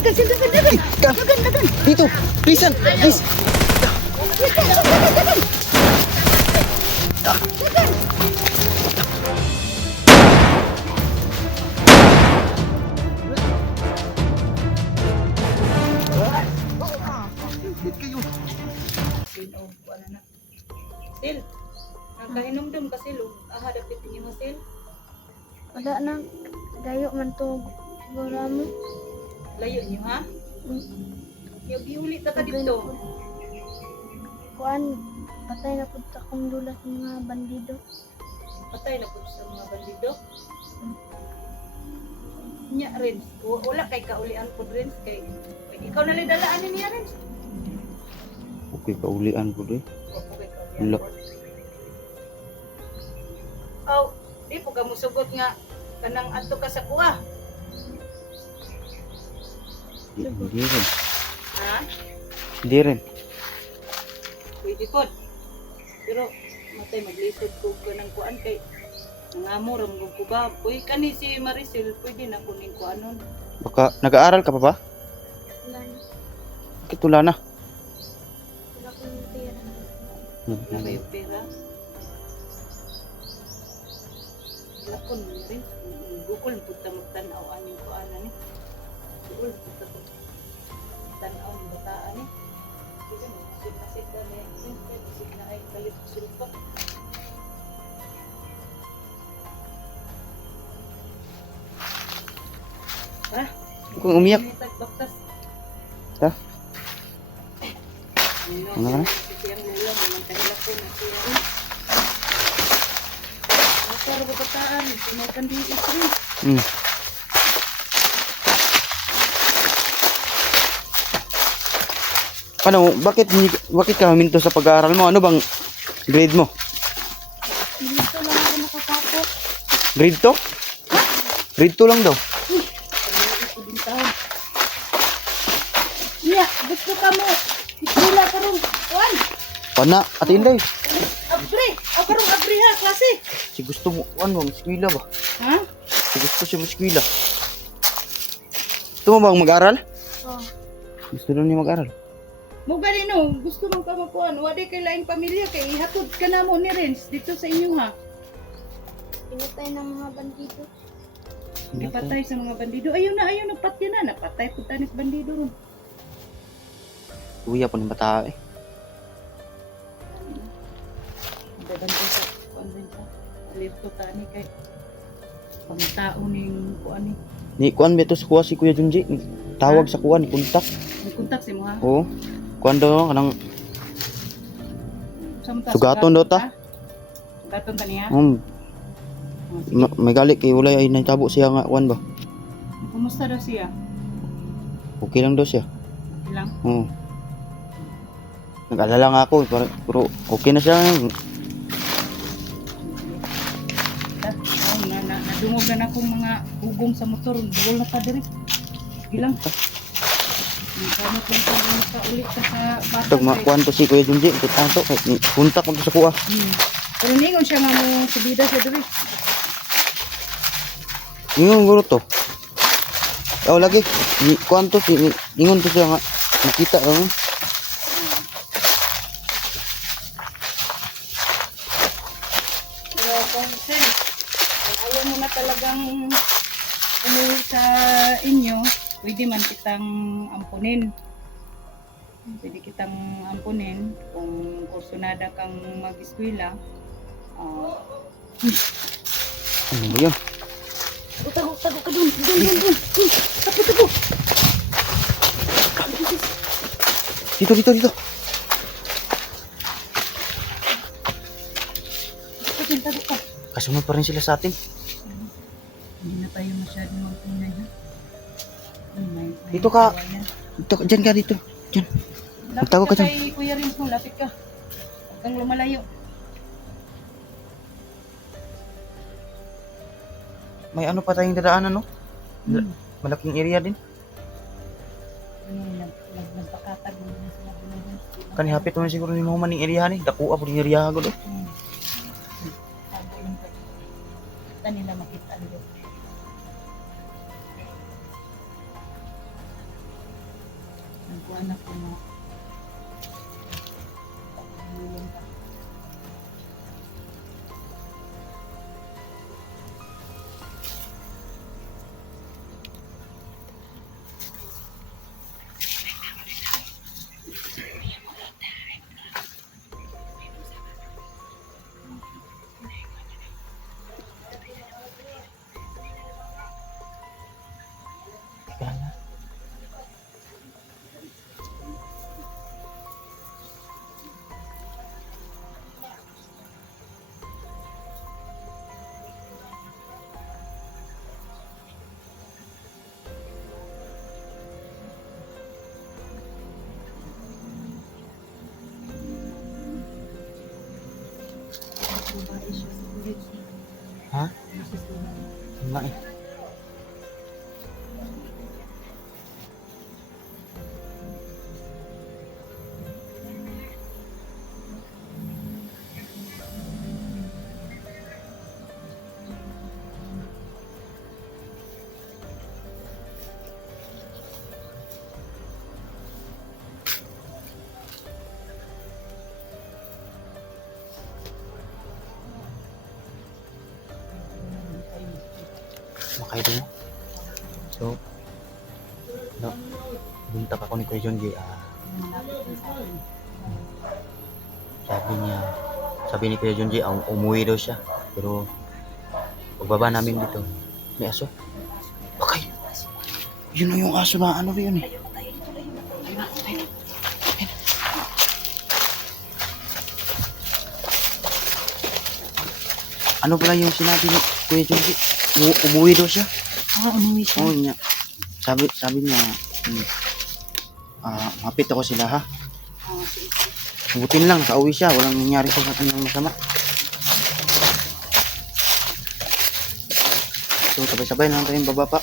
Dagan, sir, dagan, dagan. Dagan, dagan. Dito, please, please. Sil, nagkahinumdum ka sil, ahadapit niyo mo sil. Wala na. Gayo man to. Siguro mo. Layo niyo ha? Yung giuli ta ka dito. Kuan. Patay na po sa kong dulas ng mga bandido. Patay na po sa mga bandido. Nya rin, wala kay kaulian po rin kay ikaw na lang dalaan niya rin. Okay, kaulian ko doy. Okay, Wala. Oh, di po ka musugot nga kanang adto ka sa kuha. Hindi rin. Ha? Hindi rin. Pwede po. Pero matay maglisod ko kanang kuan kay nangamo ram ko ba. Uy kani si Maricel pwede na kunin ko anon. Baka nag-aaral ka pa ba? Wala na. Bakit wala na? Wala ko yung pera. Wala kayo pera. Wala ko na rin. Bukol punta magtanaw aning kuan ani. Bukol punta tanaw ng bataan ni. Kasi masid na ni. Masid na ay kalit sulpa. Ha? Kung umiyak. Baktas. Ha? Ano ka na? Siyang lula, naman kanila po na siya. Para babataan, sumakan din ito rin. Hmm. Ano, bakit ka huminto sa pag-aaral mo? Ano bang grade mo? Dito lang ako nakatapos. Grade 2? Grade 2 lang daw. Iya, gusto ka mo. Isula ka rin. Juan, Pana, Ate Inday. abri. Aparong abri ha, klase. Si gusto mo, ano, maskwila ba? Ha? Si gusto siya maskwila. Gusto mo bang mag-aral? Oh. Gusto daw niya mag-aral. Mo gani no, gusto mong kamakuan. Wadi kay laing pamilya kay ihatod ka na mo ni Renz dito sa inyo ha. Pinatay ng mga bandido. Ipatay sa mga bandido. Ayaw na, napatay na. Napatay po tanis bandido ron. Uya po ng bata eh. Babantay sa kuan rin sa alerto tani kay pangtao ning kuan ni. Ni kuan beto sa kuha si Kuya Junji. Tawag sa kuha ni kontak. May kontak si mo ha. Oo. Kuan daw kanang Samta Sugaton daw ta? Sugaton ta niya. may gali kay wala ay nahitabo siya nga kuan ba. Kumusta daw siya? Okay lang daw siya. Ilang? Oo. Nag-alala nga ako pero okay na siya. Nadungog na akong mga hugong sa motor. Bawal na pa diri. Ilang? Kamo kung sa ulit ka sa bata. Tag makuan to si Kuya Junji. Kita to kay kontak mo to sa kuha. Pero ningon siya nga mo subida sa diri. Ingon guro to. Oh lagi ni kuan to si ingon to siya nga nakita oh. Pero kung sen, ayaw mo na talagang umuwi sa inyo, pwede man kitang ampunin. Pwede kitang ampunin kung kursunada kang mag-eskwela. Ano ba yun? Tago ka dun. Tapo. Dito. Tago ka. Kasunod pa rin sila sa atin. Hindi na tayo masyadong magpinay ha. Dito ka. Diyan ka dito. Diyan. Magtago ka dyan. Lapit ka kay Kuya Rins mo, lapit ka. Huwag kang lumalayo. May ano pa tayong dadaanan no? Malaking area din. Nagpakatag mo na sila pinagin. Kani hapit mo siguro ni Muhammad ning area ni. Dako po ning area ko do. Sabi yung kita nila. makita nila. Babae siya. Ha? Nga eh. Makaidol mo. So, no, buntak ako ni Kuya John J. Sabi ni Kuya John J, umuwi daw siya. Pero, pagbaba namin dito, may aso. Bakay! Yun na yung aso na ano yun eh. Ano pala yung sinabi ni Kuya John J? Umuwi daw siya. Umuwi siya. Oo niya. Sabi niya, mapit ako sila ha. Butin lang, kauwi siya. Walang nangyari sa kanyang masama. So, sabay-sabay lang tayong baba pa.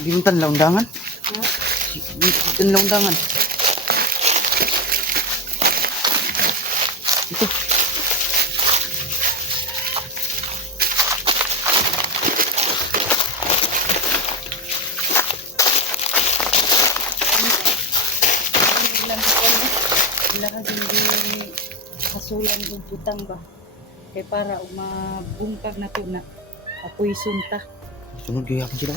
Hindi mo tanlaw undangan? Hindi mo tanlaw undangan. Ito. Lahat hindi kasuyan ng putang ba? Kaya para mabungkag na to na apoy sunta. Sunod kaya ako sila.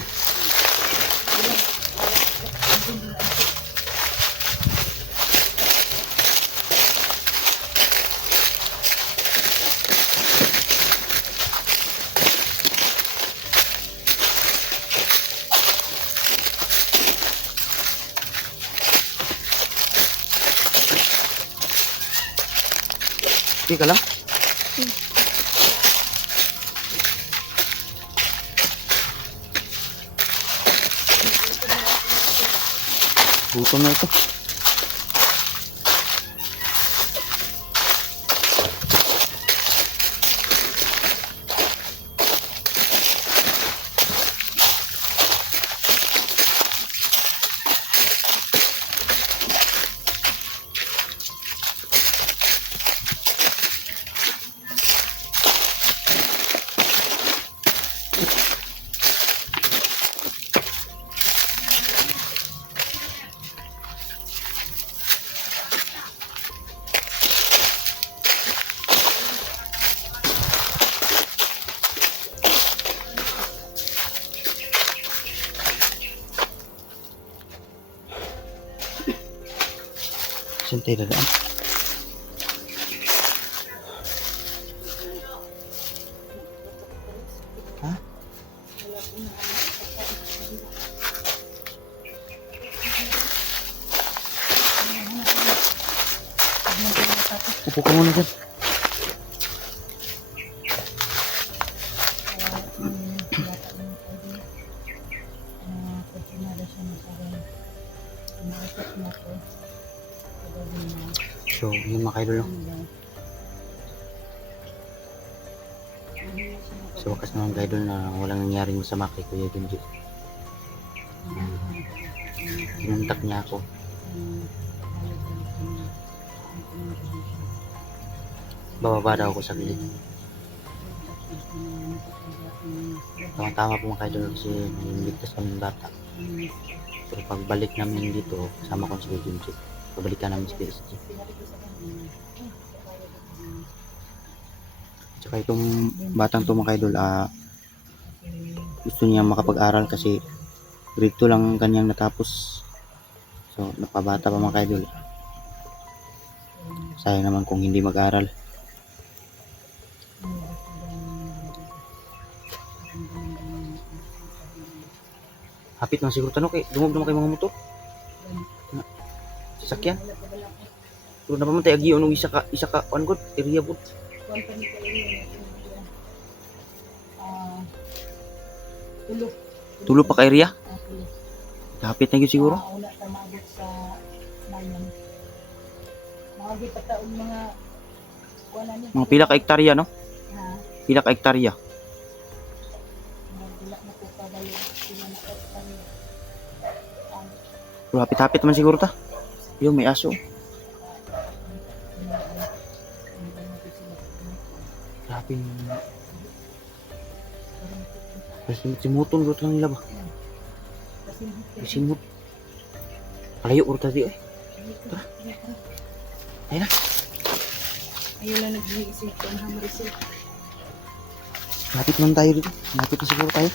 Sige ka lang. Gutom na ito. Saan tayo dadaan? Ha? Upo ka muna dyan. So, yun mga kaidol. So, wakas naman kaidol na walang nangyaring masama kay Kuya Junji. Kinuntak niya ako. Bababa daw ako sa gilid. Tama-tama po mga kaidol kasi niligtas kami ng bata. Pero pagbalik namin dito, kasama ko si Kuya Junji. Pabalikan namin si PSG. Tsaka itong batang to mga kaidol, gusto niya makapag-aral kasi grade 2 lang ang kanyang natapos. So, napabata pa mga kaidol. Sayang naman kung hindi mag-aral. Hapit na siguro tanong kay dumog naman kay mga motor. Sasakyan. Pero napamatay agi unong isa ka on good area good. Tulo. Tulo pa ka area. Kapit na yun siguro. Wala ka maabot sa bayan. Makagit pa taong mga wala ni. Mga pila ka hektarya, no? Ha? Pila ka hektarya. Wala na ko kabalo. Sila na ko kabalo. Pero hapit-hapit naman siguro ta. Yung may aso. Grabe. Simutong ko lang nila ba? Simut. Palayo ko tadi eh. Tara. Ayun na. Ayun lang nag-iisip ko ang hamrisil. Lapit man tayo dito. Lapit na siguro tayo.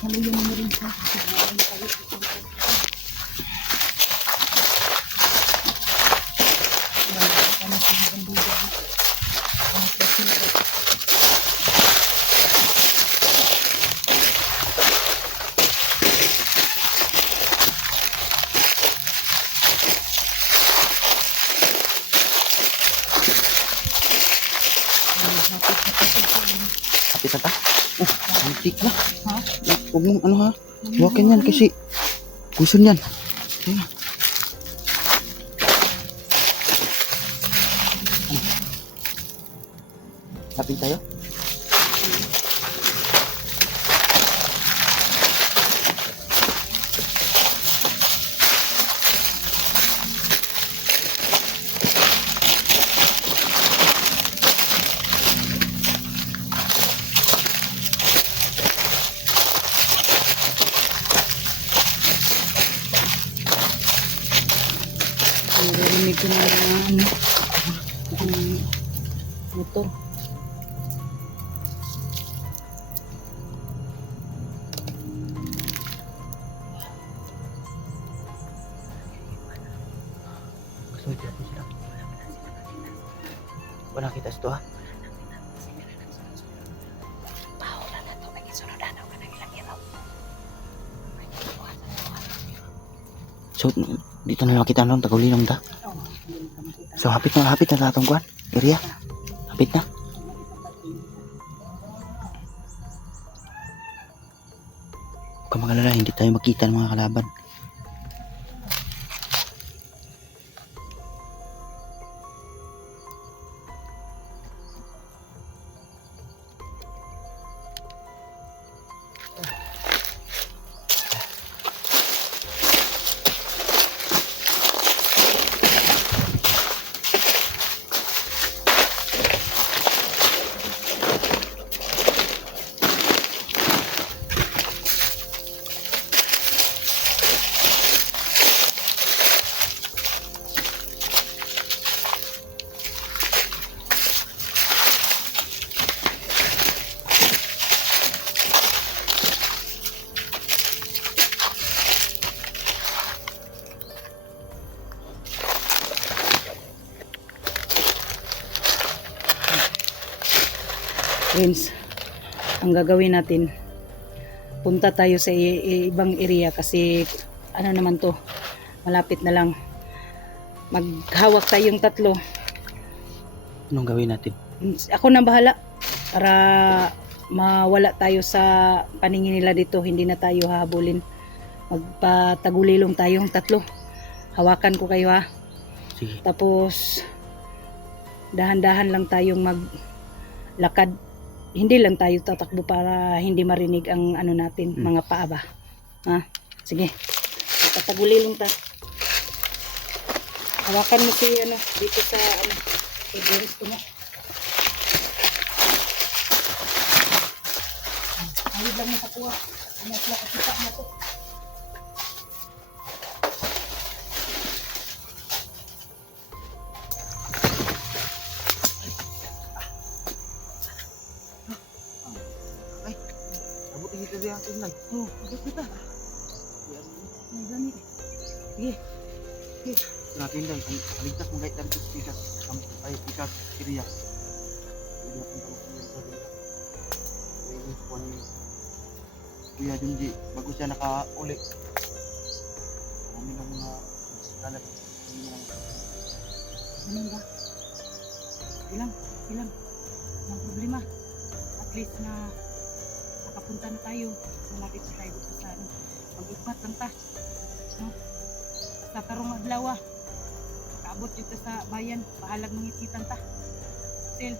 Haluyan mo rin sa Lapit na ta. Oh, antik na. Ha? Huwag mong ano ha. Huwakin yan kasi gusto niyan. Ayun na. Lapit tayo. Narinig ko na ano, ang motor. Wala kita ito ha. So, dito na lang kita noon, tagulinong ta. So, hapit na tatong kuhan. Area. Hapit na. Huwag ka magalala, hindi tayo makita ng mga kalaban. Friends, ang gagawin natin, punta tayo sa ibang area kasi ano naman to, malapit na lang. Maghawak tayong tatlo. Anong gawin natin? Ako na bahala para mawala tayo sa paningin nila dito, hindi na tayo hahabulin. Magpatagulilong tayong tatlo. Hawakan ko kayo ha. Sige. Tapos dahan-dahan lang tayong maglakad. Hindi lang tayo tatakbo para hindi marinig ang ano natin, mga paa ba. Ha? Sige. Patagulilong ta. Hawakan mo si ano dito sa ano, gusto mo. Ayun lang nakakuha. Ano sila kasita mo to. Abot dito diyan sa nag. Oh, abot kita. May gamit. Sige. Sige. natin dahil kung kaligtas mong kahit dito pikas ay pikas area hindi natin kamukuyan sa dito may gusto ni Kuya Junji bago siya nakauli kami ng mga kalat Ganun ba? Ilang, ilang. Ang problema. At least na nakapunta na tayo. Malapit na tayo dito sa ano. Mag-ikmat lang ta. No? Sa karong adlaw kaabot dito sa bayan. Pahalag mangikitan ta. Sil.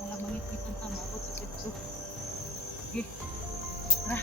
Pahalag mangikitan ta. Maabot dito dito. Okay. Tara.